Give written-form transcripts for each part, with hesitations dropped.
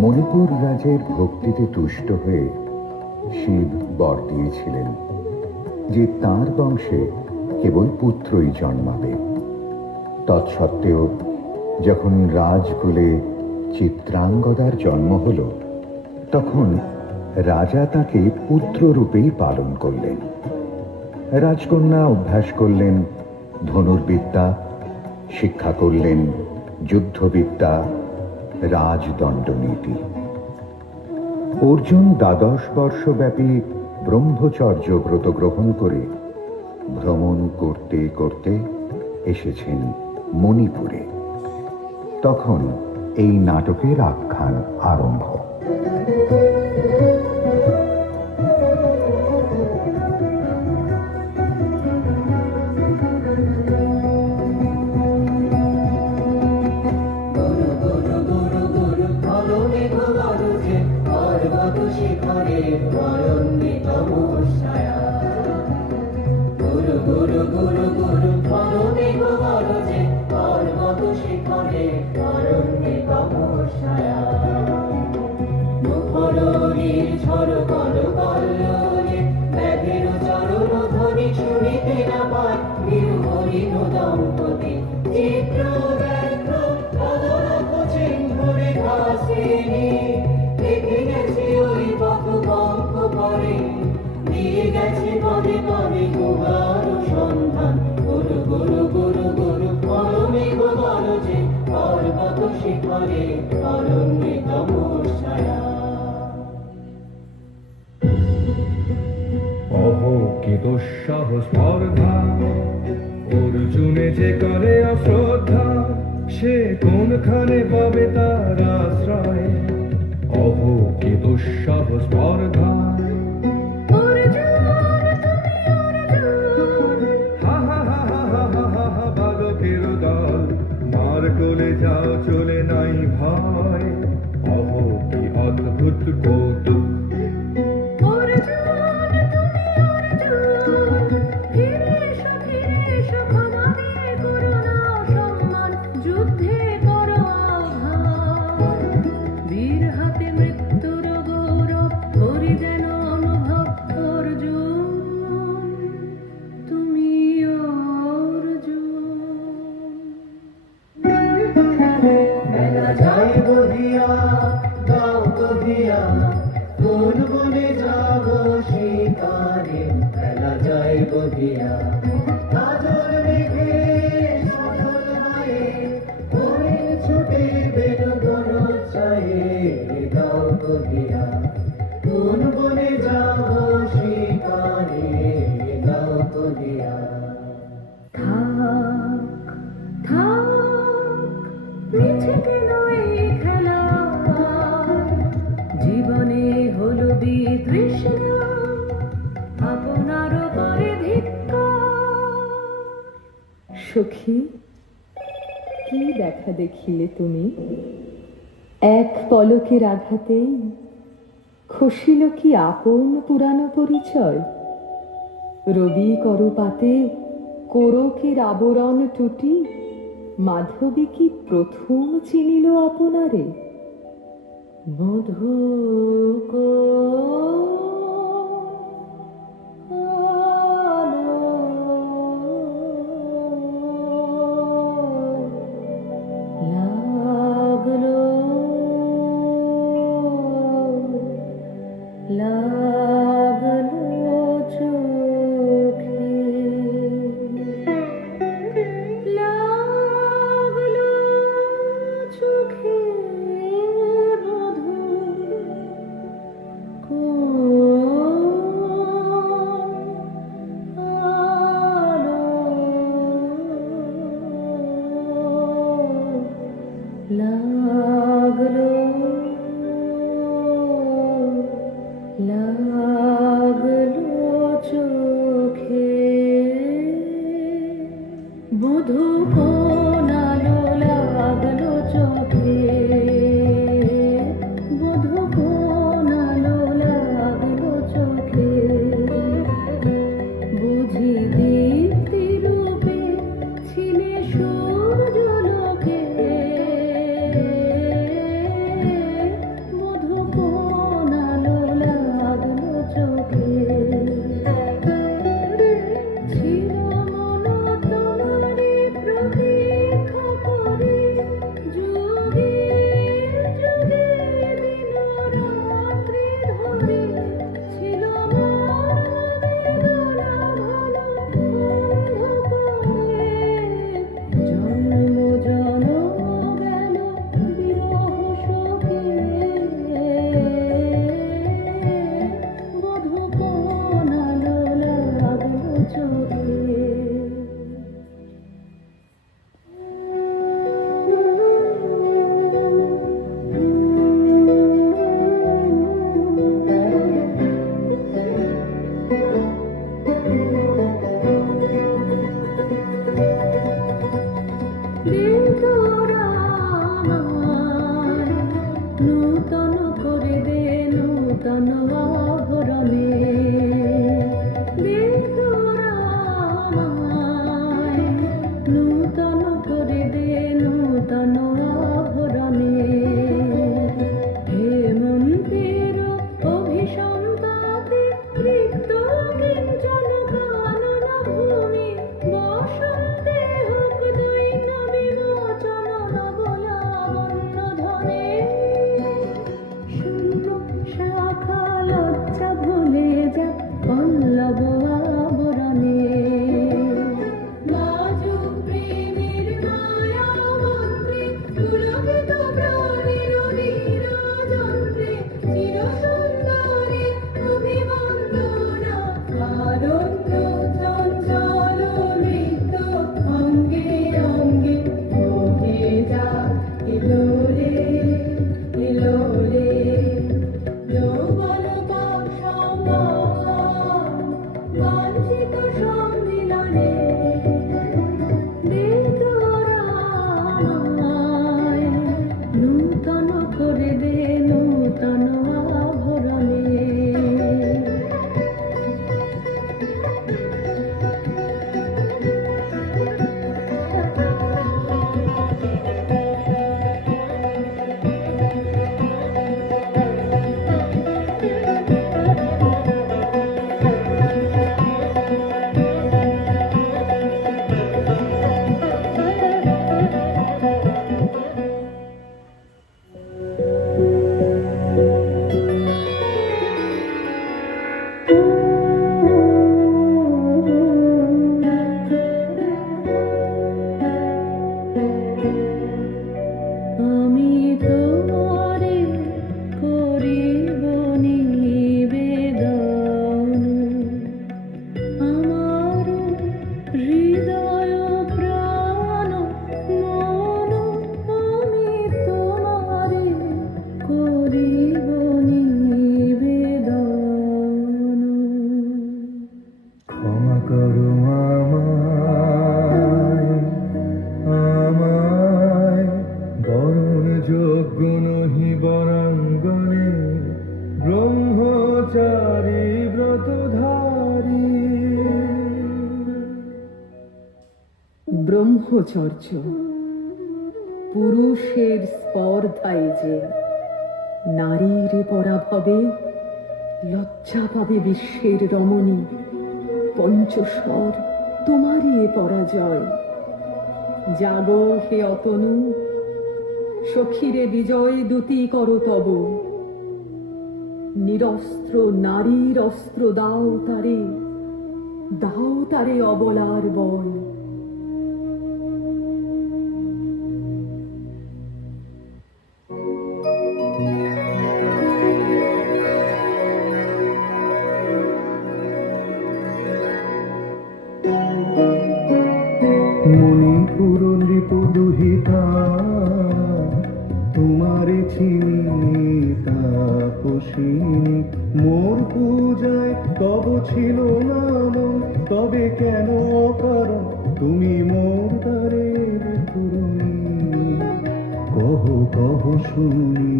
মণিপুর রাজের ভক্তিতে তুষ্ট হয়ে শিব বর দিয়েছিলেন যে তাঁর বংশে কেবল পুত্রই জন্মাবে। তৎসত্ত্বেও যখন রাজকুলে চিত্রাঙ্গদার জন্ম হল, তখন রাজা তাকে পুত্ররূপেই পালন করলেন। রাজকন্যা অভ্যাস করলেন ধনুর্বিদ্যা, শিক্ষা করলেন যুদ্ধবিদ্যা, রাজদণ্ডনীতি। অর্জুন 12 বর্ষব্যাপী ব্রহ্মচর্য ব্রত গ্রহণ করে ভ্রমণ করতে করতে এসেছেন মণিপুরে। তখন এই নাটকের আখ্যান আরম্ভ। স্পর্ধা অর্জুনে যে করে অশ্রদ্ধা, সে কোনখানে পাবে তার আশ্রয়? অহ কি দুঃসহ স্পর্ধা। বালকের দল মার কোলে যাও, চলে নাই ভয়। অহ কি অদ্ভুত কৌতুক। সখী, কি দেখা দেখিলে তুমি? এক পলকের আঘাতেই খসিল কি আপন পুরানো পরিচয়? রবি করপাতে কোরকের আবরণ টুটি, মাধবী কি প্রথম চিনিল আপনারে? মধু বুঝি ব্রহ্মচর্য পুরুষের স্পর্ধায় যে নারীর পরাভবে লজ্জা পাবে বিশ্বের রমণী। পঞ্চস্বর তোমারই এ পরাজয়। জাগো হে অতনু, সখীরে বিজয় দূতি করো তব। নিরস্ত্র নারীর অস্ত্র দাও তারে অবলার বল। মণিপুর নৃপ দুহিতা তোমারে চিনি তাপসিনী। মোর পূজায় তব ছিল নাম, তবে কেন অকারণ তুমি মোর দ্বারের তরুণী। কহ কহ শুনি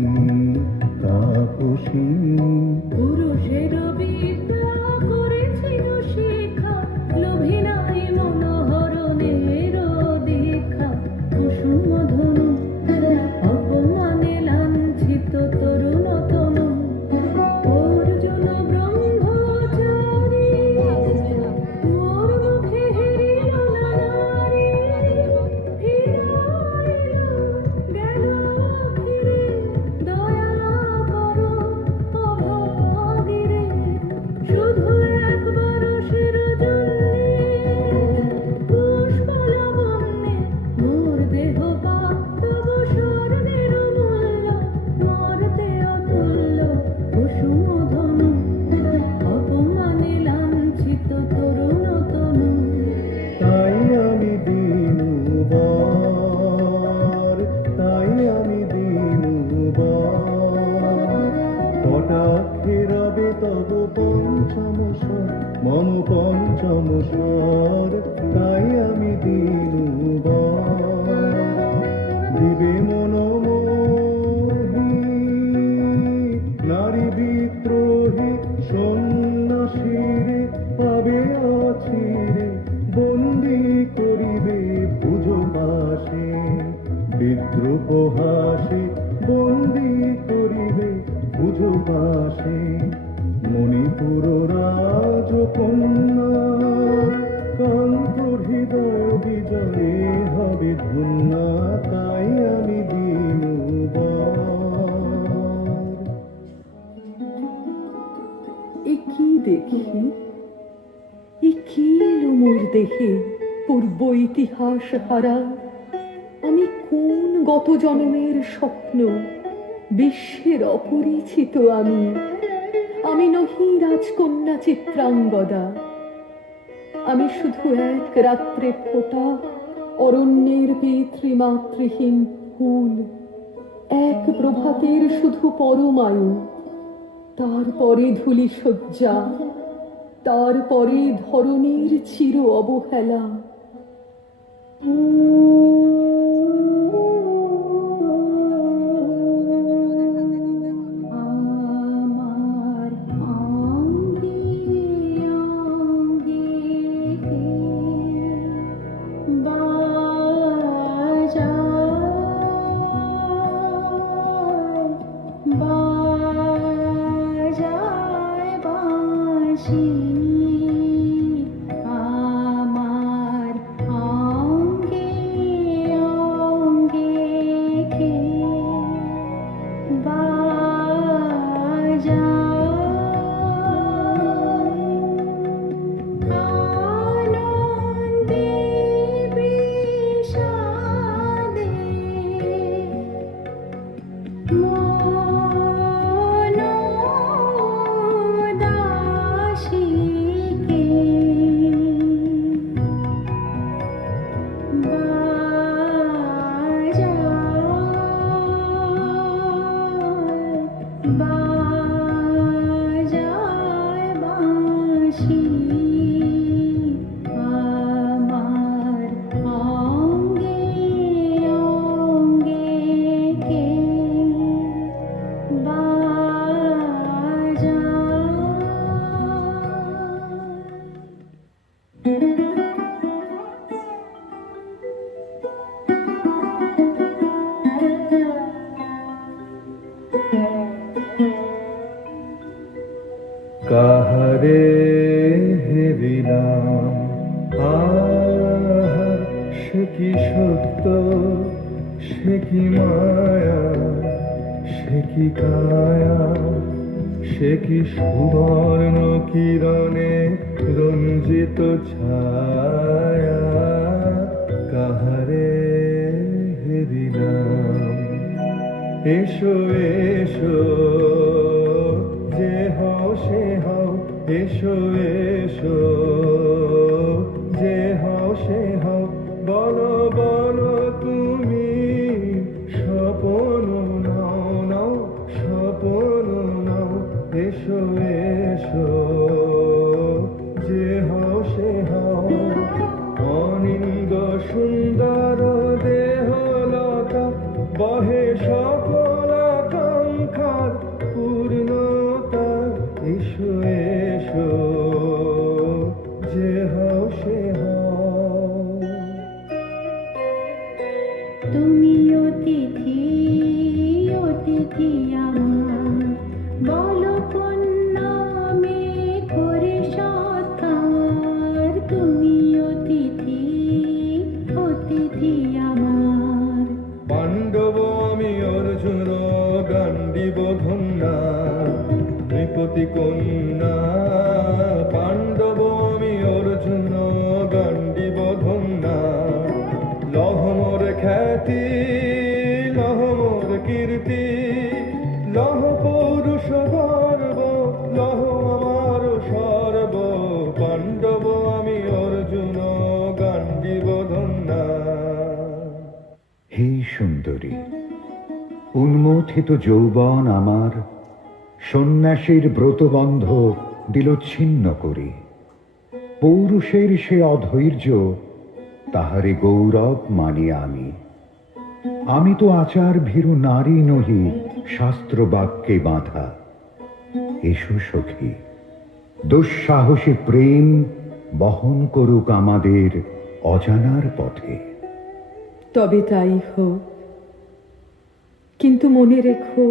তাপসিনী। পুরুষের বিদ্যা করেছিল শিক্ষা, লোভী নাই মনোহরণের দীক্ষা। কুসুম ধনু অপমানে লাঞ্ছিত তরুণ তনু। অর্জুন ব্রহ্মচারী মোর মুখে হেরিল না নারী। ফিরাইল গেল ফিরে, দয়া করো অভাগীরে। শুধু একবার শিরজুল্লে পুষ্পলবণ্যে মোর দেহ পাক, তবু স্বর্গের মূল্য মর্তে অতুল্য। কুসুম ধনু অপমানে লাঞ্ছিত তরুণ তনু। তাই আমি দিনুবার, তাই আমি দিনুবার। কটাক্ষে রবে তব পঞ্চম স্বর, মম পঞ্চম স্বর। তাই আমি দিনুবার। দিবে মনোমোহী নারী বিদ্রোহী সন্ন্যাসীরে পাবে অচিরে, বন্দি করিবে ভুজ পাশে। বিদ্রুপ হাসে বন্দি করিবে ভুজ পাশে। মণিপুর রাজকন্যা কান্তর হৃদয় বিজয়ে হবে ধন্যা। তাই আমি দিনুবার। এ কি দেখি, এ কি এলো মোর দেহে পূর্ব ইতিহাস হারা। আমি কোন গত জন্মের স্বপ্ন, বিশ্বের অপরিচিত আমি নহি রাজকন্যা চিত্রাঙ্গদা। আমি শুধু এক রাত্রে ফোটা অরণ্যের পিতৃমাতৃহীন ফুল, এক প্রভাতের শুধু পরমায়ু। তারপরে ধূলি শয্যা, তারপরে ধরণীর চির অবহেলা। আমার অঙ্গে অঙ্গে বাজায় বাঁশি। আমার অঙ্গে অঙ্গে আনন্দে বিষাদে মন দাসীকে বাজায় বাঁশি। আমার সে কি সত্য, সে কি মায়া, সে কি কায়া, সে কি সুবর্ণ কিরণে রঞ্জিত ছায়া, কাহারে হেরিলাম। এসো এসো যে হও সে হও, এসো এসো যে হও সে হও, বলো বলো তুমি স্বপন নাও নাও, স্বপন নাও, এসো এসো যে হও সে হও। অনিন্দ সুন্দর দেহ লতা বহে সকল আকাঙ্ক্ষার পূর্ণতা, এসো এসো যে হও সে হও। তুমি অতিথি অতিথি আমার, বলো কোন নামে করে সৎকার। তুমি অতিথি অতিথি আমার। পাণ্ডব আমি অর্জুন গান্ডীব ধন্যা, নৃপতি কন্যা। পাণ্ডব আমি অর্জুন গান্ডীব ধন্যা, লহ মোর খ্যাতি, লহ মোর কীর্তি, লহ পৌরুষ গর্ব, লহ আমার সর্ব। পাণ্ডব আমি অর্জুন গান্ডীব ধন্যা। হে সুন্দরী, উন্মথিত যৌবন আমার সন্ন্যাসীর ব্রতবন্ধ দিল ছিন্ন করে। পৌরুষের সে অধৈর্য, তাহারে গৌরব মানি আমি। আমি তো আচার ভীরু নারী নহি, শাস্ত্র বাক্যে বাঁধা। এসো সখী, দুঃসাহসী প্রেম বহন করুক আমাদের অজানার পথে। তবে তাই হোক, কিন্তু মনে রেখো,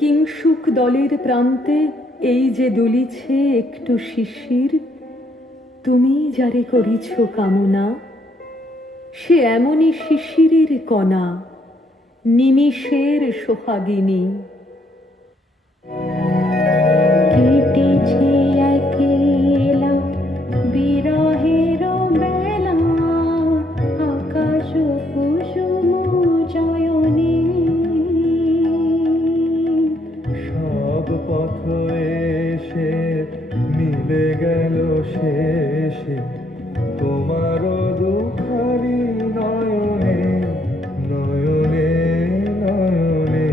কিংসুক দলের প্রান্তে এই যে দুলিছে একটু শিশির, তুমি যারে করিছ কামনা, সে এমনই শিশিরের কণা, নিমিষের সোহাগিনী। কেটেছে একেলা বিরহের বেলা, আকাশ কুসুম চয়নে। সব পথ এসে মিলে গেল শেষে তোমার দুখারি নয়নে, নয়নে নয়নে।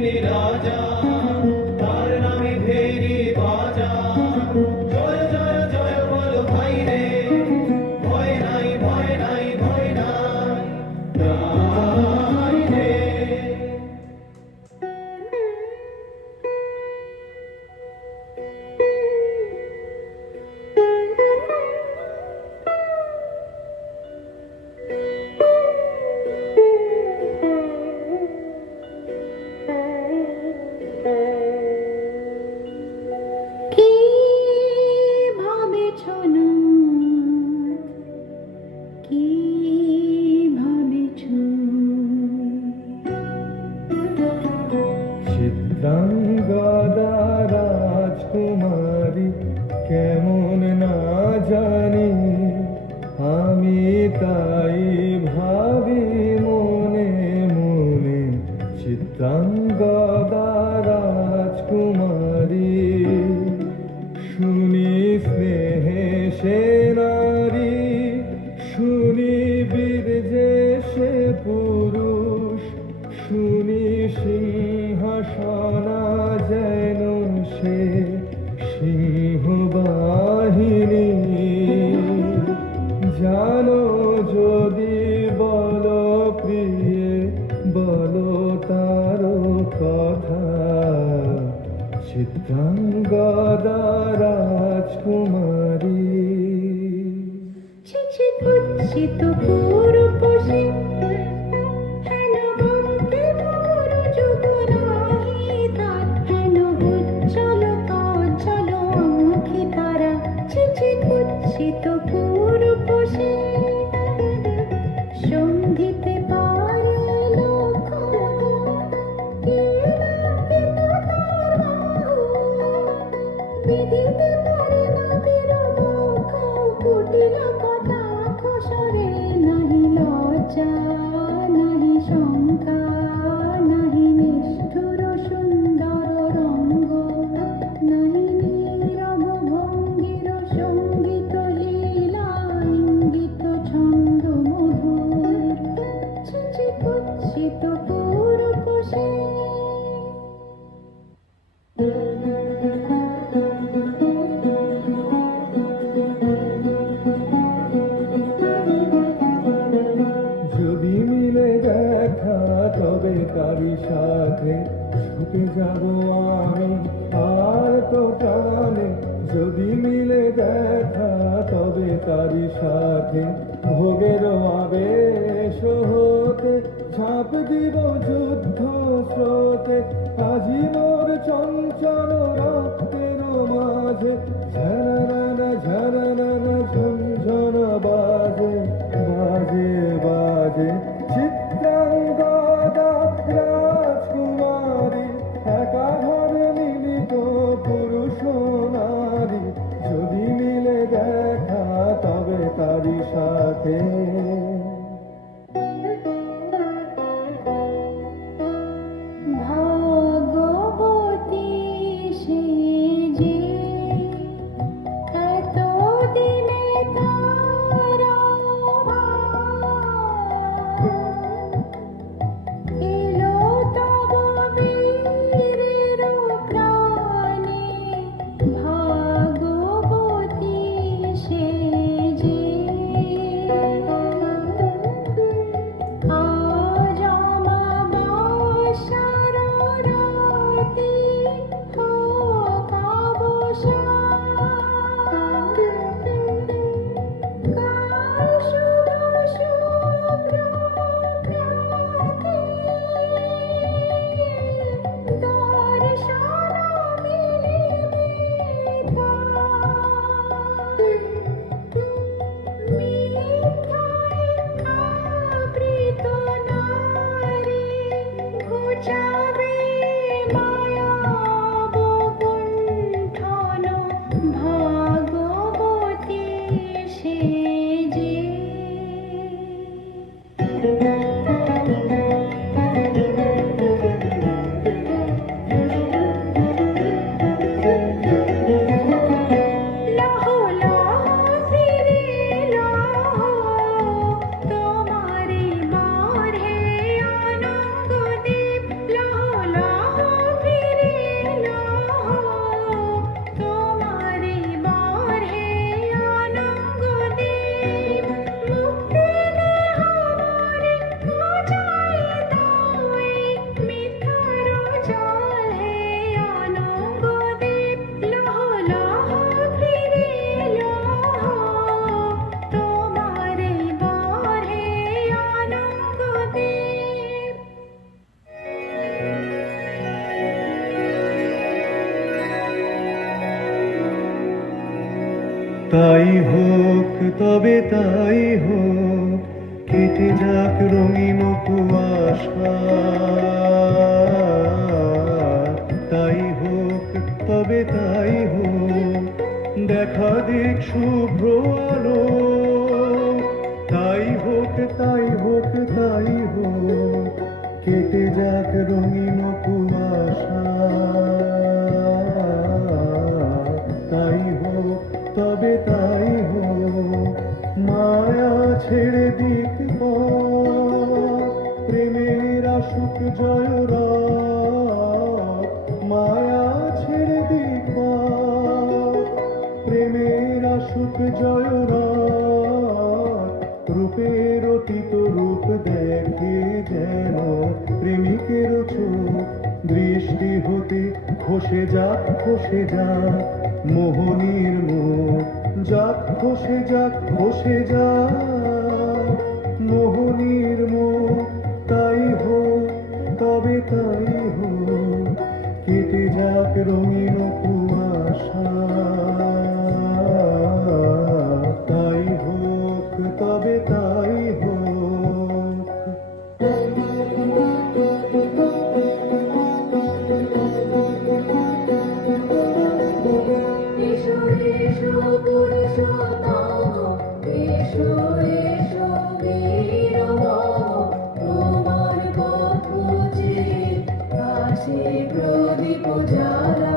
যিনি রাজা, তার নামে ভেরি বাজা। জয় জয় জয় বল ভাই রে, ভয় নাই ভয় নাই ভয় নাই, নাই রে। কি ভাবেছ নাথ, কি ভাবেছ? চিত্রাঙ্গদা রাজকুমারী কেমন না জানি, আমি তাই ভাবি মনে মনে। চিত্রাঙ্গদা রাজকুমারী, শুনি স্নেহে সে নারী, শুনি বীর যে সে পুরুষ, শুনি সিংহাসনা যেন সে সিংহবাহিনী। জানো যদি বলো প্রিয়ে, বলো তার কথা, চিত্রাঙ্গদা রাজকুমারী। ছিছি কুৎসিত পুরুষে, হেন বন্দে মোর যুবরাহি তার, হেন উজ্জ্বল কাজল আঁখি তারা। ছিছি কুৎসিত পুরুষে, সন্ধিতে পারে লোক, কে রাখিত তার বাহু, বিধিতে পারে না বীরবক্ষ, কুটিল কটাক্ষ স্বরে। নাহি লজ্জা নাহি শঙ্কা, নাহি নিষ্ঠুর সুন্দর রঙ্গ, নাহি নীরব ভঙ্গির সঙ্গীত লীলা, ইঙ্গিত ছন্দ মধুর। ছিছি কুৎসিত পুরুষে। যদি মিলে দেখা তবে তারি সাথে ছুটে যাব আমি আর তো প্রাণে। যদি মিলে দেখা তবে তারি সাথে ভোগের আবেশ হতে ঝাঁপ দিব যুদ্ধ স্রোতে। আজি মোর চঞ্চল রক্তের মাঝে ঝরনা ঝরনা ঝনঝন বাজে, বাজে বাজে। চিত্রাঙ্গদা রাজকুমারী, একাধারে মিলিত পুরুষ নারী। যদি মিলে দেখা তবে তারি সাথে। ভগবতী তাই হোক তবে তাই হোক, কেটে যাক রঙিন কুয়াশা। তাই হোক তবে তাই হোক, দেখা দিক শুভ্র আলো। তাই হোক তাই হোক তাই হোক, কেটে যাক রঙিন কুয়াশা। তাই হোক তবে তাই হোক, মায়া ছেড়ে দিক পথ, প্রেমের আসুক জয় রাত। মায়া ছেড়ে দিক পথ, প্রেমের আসুক জয় রাত। রূপের অতীত রূপ দেখে যেন প্রেমিকের চোখ, দৃষ্টি হতে খসে যাক খসে যাক মোহনীর মুখ। যাক খসে যাক খসে যাক মোহনীর মুখ। তাই হোক তবে তাই হোক, কেটে যাক রঙিন কুয়াশা। তাই হোক তবে তাই হোক। এসো এসো পুরুষোত্তম, এসো এসো বীর মম। তোমার পথ চেয়ে আসে প্রদীপ জ্বালা।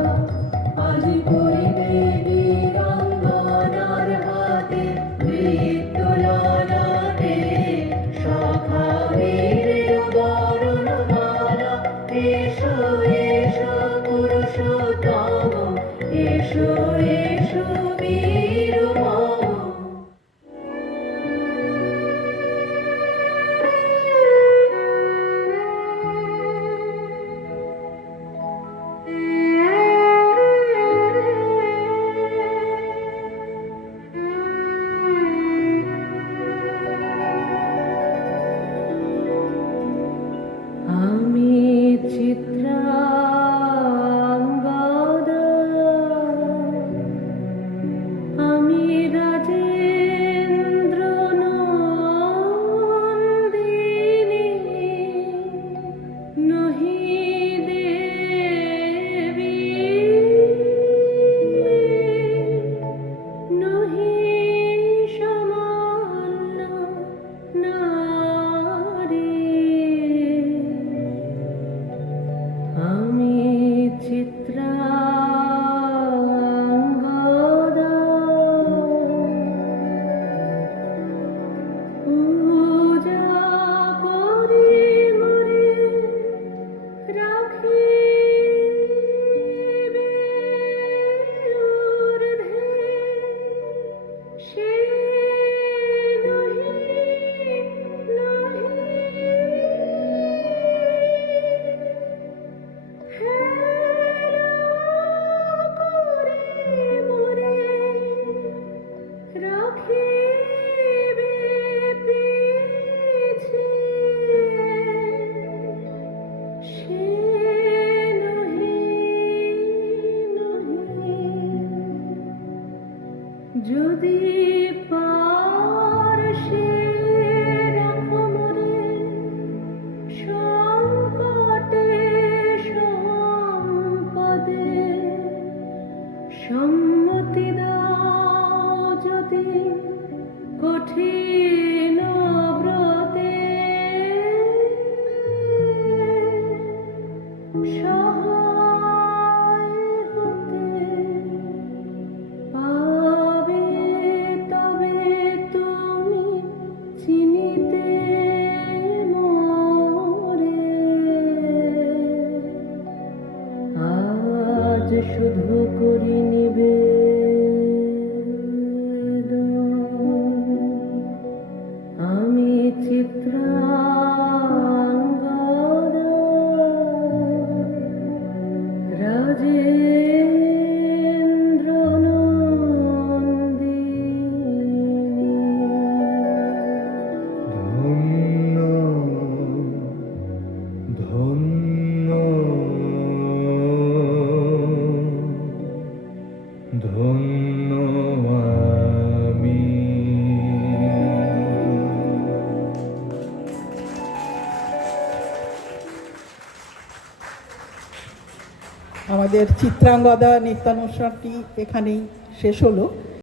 আজ করিবে বীরাঙ্গনার হাতে বৃত্তলালা রে। সখা বীরের বরণমালা। এসো এসো পুরুষোত্তম, এসো এসো বীর মম। আমি চিত্রাঙ্গদা, আমি রাজেন্দ্র নন্দিনী, নহি দেবী নহি সামান্য নারী। আমি চিত্রাঙ্গদা, পূজা করি মোরে রাখিবে ঊর্ধ্বে। সে নহি নহি হেলা করে মোরে রাখিবে পিছে। সে নহি নহি, যদি পারসে রাখো মোরে সংকটে সম্পদে। সম্মতি দাও যদি কঠিন ব্রতে। সহায় হতে পাবে তবে তুমি চিনিতে মোরে। আজ শুধু করি নিবেদন, আমি চিত্রাঙ্গদা, রাজেন্দ্র নন্দিনী। ধন্য ধন্য ধন্য আমাদের চিত্রাঙ্গদা নৃত্যানুষ্ঠানটি এখানেই শেষ হলো।